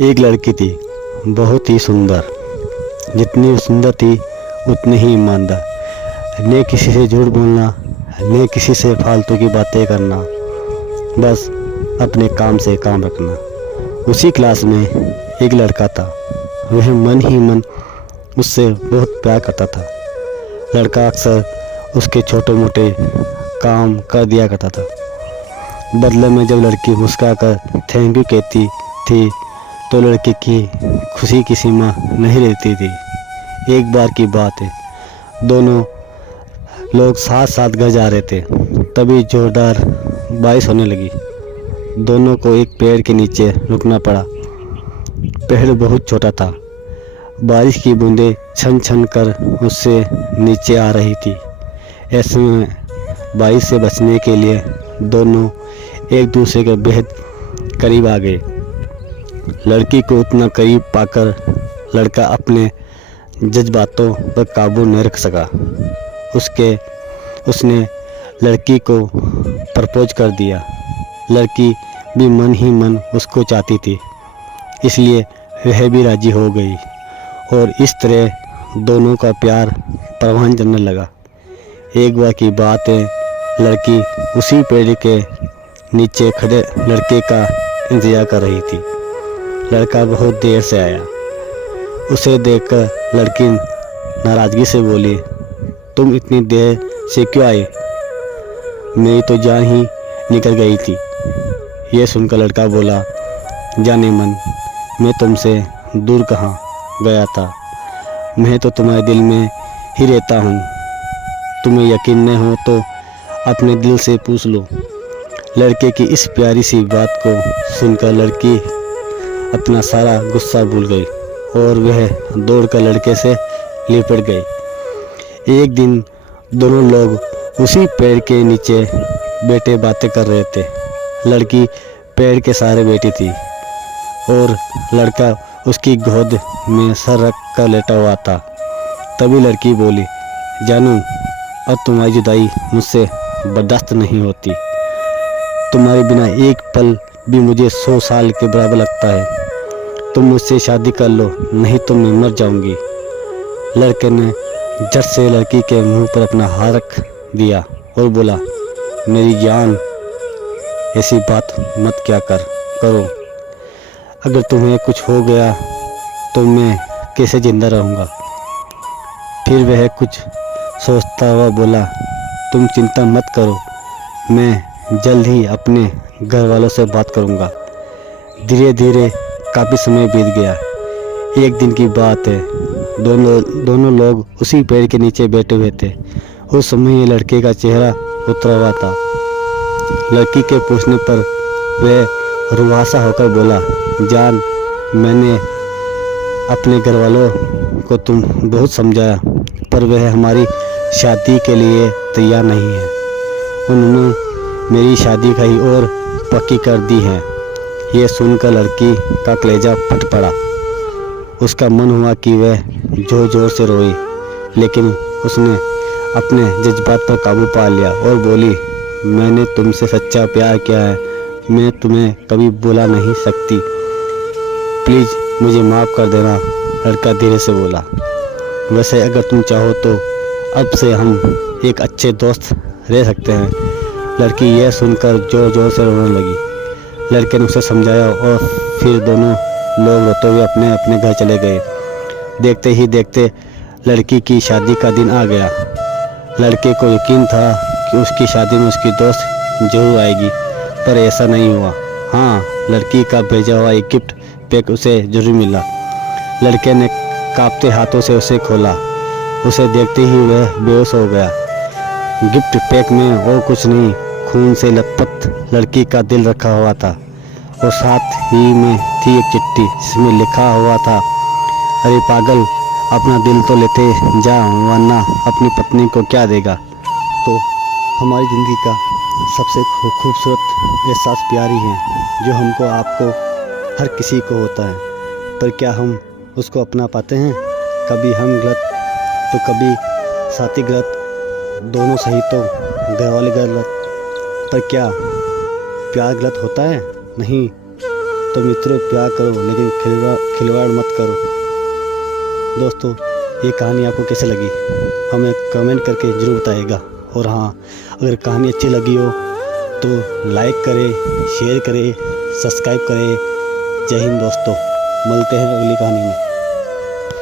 एक लड़की थी, बहुत ही सुंदर। जितनी सुंदर थी उतनी ही ईमानदार। न किसी से झूठ बोलना, न किसी से फालतू की बातें करना, बस अपने काम से काम रखना। उसी क्लास में एक लड़का था, वह मन ही मन उससे बहुत प्यार करता था। लड़का अक्सर उसके छोटे मोटे काम कर दिया करता था। बदले में जब लड़की मुस्कुराकर थैंक यू कहती थी तो लड़के की खुशी की सीमा नहीं रहती थी। एक बार की बात है, दोनों लोग साथ साथ घर जा रहे थे, तभी जोरदार बारिश होने लगी। दोनों को एक पेड़ के नीचे रुकना पड़ा। पेड़ बहुत छोटा था, बारिश की बूंदें छन छन कर उससे नीचे आ रही थी। ऐसे में बारिश से बचने के लिए दोनों एक दूसरे के बेहद करीब आ गए। लड़की को उतना करीब पाकर लड़का अपने जज्बातों पर काबू नहीं रख सका। उसने लड़की को प्रपोज कर दिया। लड़की भी मन ही मन उसको चाहती थी, इसलिए वह भी राजी हो गई और इस तरह दोनों का प्यार परवान चढ़ने लगा। एक बार की बात है, लड़की उसी पेड़ के नीचे खड़े लड़के का इंतजार कर रही थी। लड़का बहुत देर से आया। उसे देखकर लड़की नाराज़गी से बोली, तुम इतनी देर से क्यों आए? मेरी तो जान ही निकल गई थी। यह सुनकर लड़का बोला, जाने मन, मैं तुमसे दूर कहाँ गया था, मैं तो तुम्हारे दिल में ही रहता हूँ। तुम्हें यकीन नहीं हो तो अपने दिल से पूछ लो। लड़के की इस प्यारी सी बात को सुनकर लड़की अपना सारा गुस्सा भूल गई और वह दौड़कर लड़के से लिपट गई। एक दिन दोनों लोग उसी पेड़ के नीचे बैठे बातें कर रहे थे। लड़की पेड़ के सहारे बैठी थी और लड़का उसकी गोद में सर रख कर लेटा हुआ था। तभी लड़की बोली, जानू, अब तुम्हारी जुदाई मुझसे बर्दाश्त नहीं होती। तुम्हारे बिना एक पल भी मुझे 100 साल के बराबर लगता है। तुम मुझसे शादी कर लो, नहीं तो मैं मर जाऊंगी। लड़के ने झट से लड़की के मुंह पर अपना हाथ रख दिया और बोला, मेरी जान, ऐसी बात मत क्या करो। अगर तुम्हें कुछ हो गया तो मैं कैसे जिंदा रहूँगा? फिर वह कुछ सोचता हुआ बोला, तुम चिंता मत करो, मैं जल्द ही अपने घर वालों से बात करूँगा। धीरे धीरे काफ़ी समय बीत गया। एक दिन की बात है, दोनों लोग उसी पेड़ के नीचे बैठे हुए थे। उस समय लड़के का चेहरा उतरा हुआ था। लड़की के पूछने पर वह रुआसा होकर बोला, जान, मैंने अपने घर वालों को तुम बहुत समझाया, पर वह हमारी शादी के लिए तैयार नहीं है। उन्होंने मेरी शादी कहीं और पक्की कर दी है। यह सुनकर लड़की का कलेजा फट पड़ा। उसका मन हुआ कि वह जोर जोर से रोई, लेकिन उसने अपने जज्बात पर काबू पा लिया और बोली, मैंने तुमसे सच्चा प्यार किया है, मैं तुम्हें कभी भुला नहीं सकती। प्लीज़ मुझे माफ़ कर देना। लड़का धीरे से बोला, वैसे अगर तुम चाहो तो अब से हम एक अच्छे दोस्त रह सकते हैं। लड़की यह सुनकर जोर जोर से रोने लगी। लड़के ने उसे समझाया और फिर दोनों लोग रोते हुए अपने अपने घर चले गए। देखते ही देखते लड़की की शादी का दिन आ गया। लड़के को यकीन था कि उसकी शादी में उसकी दोस्त जरूर आएगी, पर ऐसा नहीं हुआ। हाँ, लड़की का भेजा हुआ एक गिफ्ट पैक उसे जरूर मिला। लड़के ने कांपते हाथों से उसे खोला। उसे देखते ही वह बेहोश हो गया। गिफ्ट पैक में और कुछ नहीं, खून से लथपथ लड़की का दिल रखा हुआ था और साथ ही में थी एक चिट्ठी जिसमें लिखा हुआ था, अरे पागल, अपना दिल तो लेते जा, वरना अपनी पत्नी को क्या देगा। तो हमारी ज़िंदगी का सबसे खूबसूरत एहसास प्यार ही है, जो हमको आपको हर किसी को होता है, पर क्या हम उसको अपना पाते हैं? कभी हम गलत तो कभी साथी गलत, दोनों सही तो घर वाले गलत, पर क्या प्यार गलत होता है? नहीं, तो मित्रों प्यार करो, लेकिन खिलवाड़ मत करो। दोस्तों, ये कहानी आपको कैसे लगी हमें कमेंट करके ज़रूर बताइएगा। और हाँ, अगर कहानी अच्छी लगी हो तो लाइक करें, शेयर करें, सब्सक्राइब करें। जय हिंद दोस्तों, मिलते हैं अगली कहानी में।